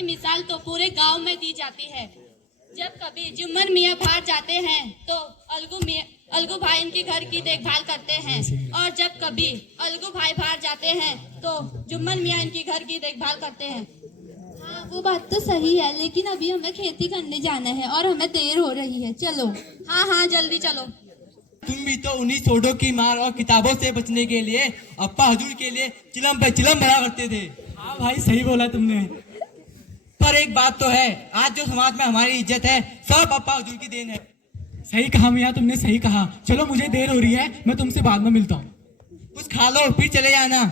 की मिसाल तो पूरे गांव में दी जाती है। जब कभी जुम्मन मियाँ बाहर जाते हैं तो अलगू भाई इनकी घर की देखभाल करते हैं, और जब कभी अलगू भाई बाहर जाते हैं तो जुम्मन मियाँ इनकी घर की देखभाल करते हैं। हाँ, वो बात तो सही है, लेकिन अभी हमें खेती करने जाना है और हमें देर हो रही है। चलो। हाँ हाँ, जल्दी चलो। तुम भी तो उन्हीं सोडों की मार और किताबों से बचने के लिए अप्पा हजूर के लिए चिलम पे चिलम भरा करते थे। हाँ भाई, सही बोला तुमने। पर एक बात तो है, आज जो समाज में हमारी इज्जत है सब अप्पा हजूर की देन है। सही कहा मियाँ, तुमने सही कहा। चलो, मुझे देर हो रही है, मैं तुमसे बाद में मिलता हूँ। कुछ खा लो फिर चले जाना।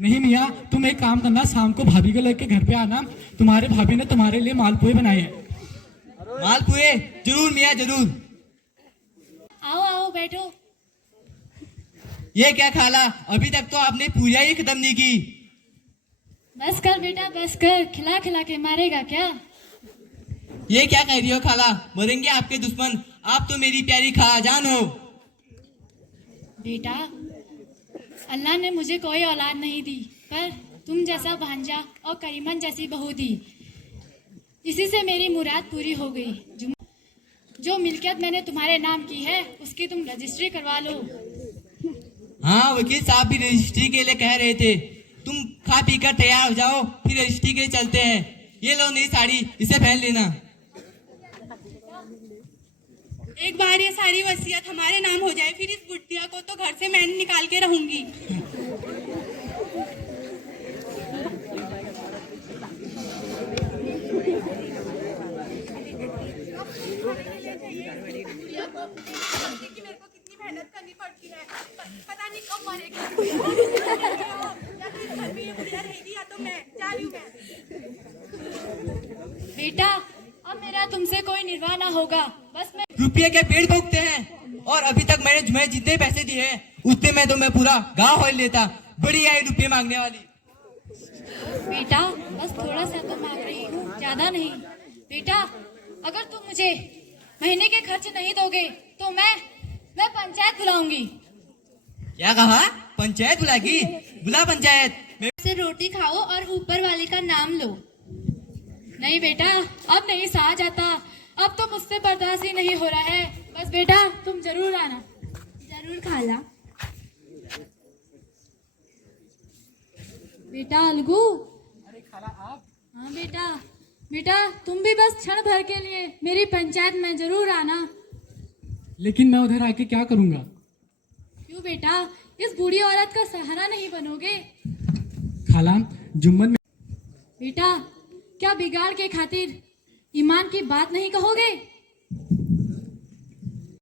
नहीं मियाँ, तुम एक काम करना, शाम को भाभी को लेके घर पे आना। तुम्हारे भाभी ने तुम्हारे लिए मालपुए बनाए हैं। मालपुए? जरूर मियाँ जरूर। आओ आओ, बैठो। ये क्या खाला, अभी तक तो आपने पूजा ही खत्म नहीं की। बस कर बेटा, बस कर। खिला खिला के मारेगा क्या? ये क्या कह रही हो खाला, मरेंगे आपके दुश्मन, आप तो मेरी प्यारी खाजान हो। बेटा, अल्लाह ने मुझे कोई औलाद नहीं दी, पर तुम जैसा भांजा और करीमन जैसी बहू दी। इसी से मेरी मुराद पूरी हो गई। जो मिल्कियत मैंने तुम्हारे नाम की है, उसकी तुम रजिस्ट्री करवा लो। हाँ, वकील साहब भी रजिस्ट्री के लिए कह रहे थे। तुम खा पी कर तैयार हो जाओ, फिर रजिस्ट्री के लिए चलते हैं। ये लो नई साड़ी, इसे पहन लेना। एक बार ये सारी वसीयत हमारे नाम हो जाए, फिर इस बुढ़िया को तो घर से मैं निकाल के रहूंगी। मेरे को कितनी मेहनत करनी पड़ती है, पता नहीं कब मरेगी। या तो इस घर में ये बुढ़िया रहेगी, या तो मैं जा रही हूँ मैं। बेटा, अब मेरा तुमसे कोई निर्वाह ना होगा। बस मैं रुपये के पेड़ भोगते हैं, और अभी तक मैंने तुम्हें जितने पैसे दिए हैं उतने में तो मैं पूरा गाँव हो लेता। बड़ी आई रुपये मांगने वाली। बेटा, बस थोड़ा सा तो मांग रही हूँ, ज्यादा नहीं। बेटा, अगर तुम मुझे महीने के खर्च नहीं दोगे तो मैं पंचायत बुलाऊंगी। क्या कहा? पंचायत बुलाएगी? बुला पंचायत। से रोटी खाओ और ऊपर वाले का नाम लो। नहीं बेटा, अब नहीं सहा जाता। अब तो मुझसे बर्दाश्त ही नहीं हो रहा है। बस बेटा, तुम जरूर आना। जरूर खाला। बेटा अलगू। अरे खाला, आप? हाँ बेटा। बेटा, तुम भी बस क्षण भर के लिए मेरी पंचायत में जरूर आना। लेकिन मैं उधर आके क्या करूँगा? क्यों बेटा, इस बूढ़ी औरत का सहारा नहीं बनोगे? खाला, जुम्मन में बेटा, क्या बिगाड़ के खातिर ईमान की बात नहीं कहोगे?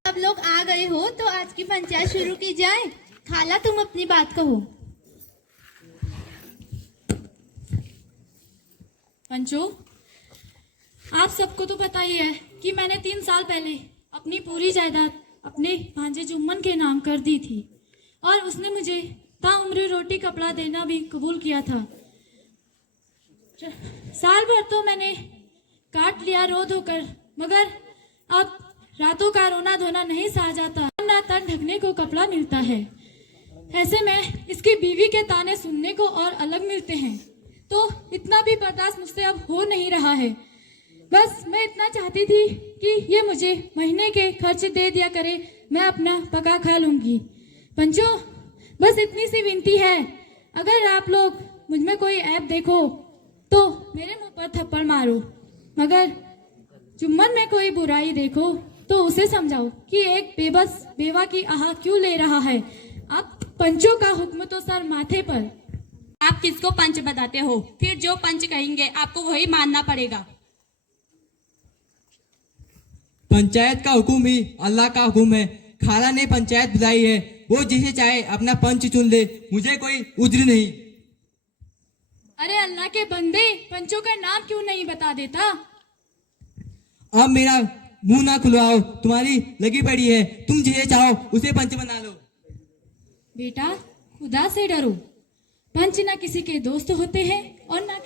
सब लोग आ गए हो तो आज की पंचायत शुरू की जाए। खाला, तुम अपनी बात कहो। पंचो, आप सबको तो पता ही है कि मैंने 3 साल पहले अपनी पूरी जायदाद अपने भांजे जुम्मन के नाम कर दी थी, और उसने मुझे ताउम्र रोटी कपड़ा देना भी कबूल किया था। साल भर तो मैंने काट लिया रो धोकर, मगर अब रातों का रोना धोना नहीं सहा जाता, ना तन ढकने को कपड़ा मिलता है। ऐसे में इसकी बीवी के ताने सुनने को और अलग मिलते हैं, तो इतना भी बर्दाश्त मुझसे अब हो नहीं रहा है। बस मैं इतना चाहती थी कि ये मुझे महीने के खर्च दे दिया करे, मैं अपना पका खा लूंगी। पंचो, बस इतनी सी विनती है, अगर आप लोग मुझ में कोई ऐप देखो तो मेरे मुंह पर थप्पड़ मारो, मगर जुम्मन में कोई बुराई देखो तो उसे समझाओ कि एक बेबस बेवा की आह क्यों ले रहा है। आप पंचों का हुक्म तो सर माथे पर। आप किसको पंच बताते हो? फिर जो पंच कहेंगे आपको वही मानना पड़ेगा। पंचायत का हुक्म ही अल्लाह का हुक्म है। खाला ने पंचायत बुलाई है, वो जिसे चाहे अपना पंच चुन ले, मुझे कोई उज्र नहीं। अरे अल्लाह के बंदे, पंचों का नाम क्यों नहीं बता देता? अब मेरा मुंह ना खुलवाओ, तुम्हारी लगी पड़ी है, तुम जिसे चाहो उसे पंच बना लो। बेटा, खुदा से डरो। पंच ना किसी के दोस्त होते हैं और ना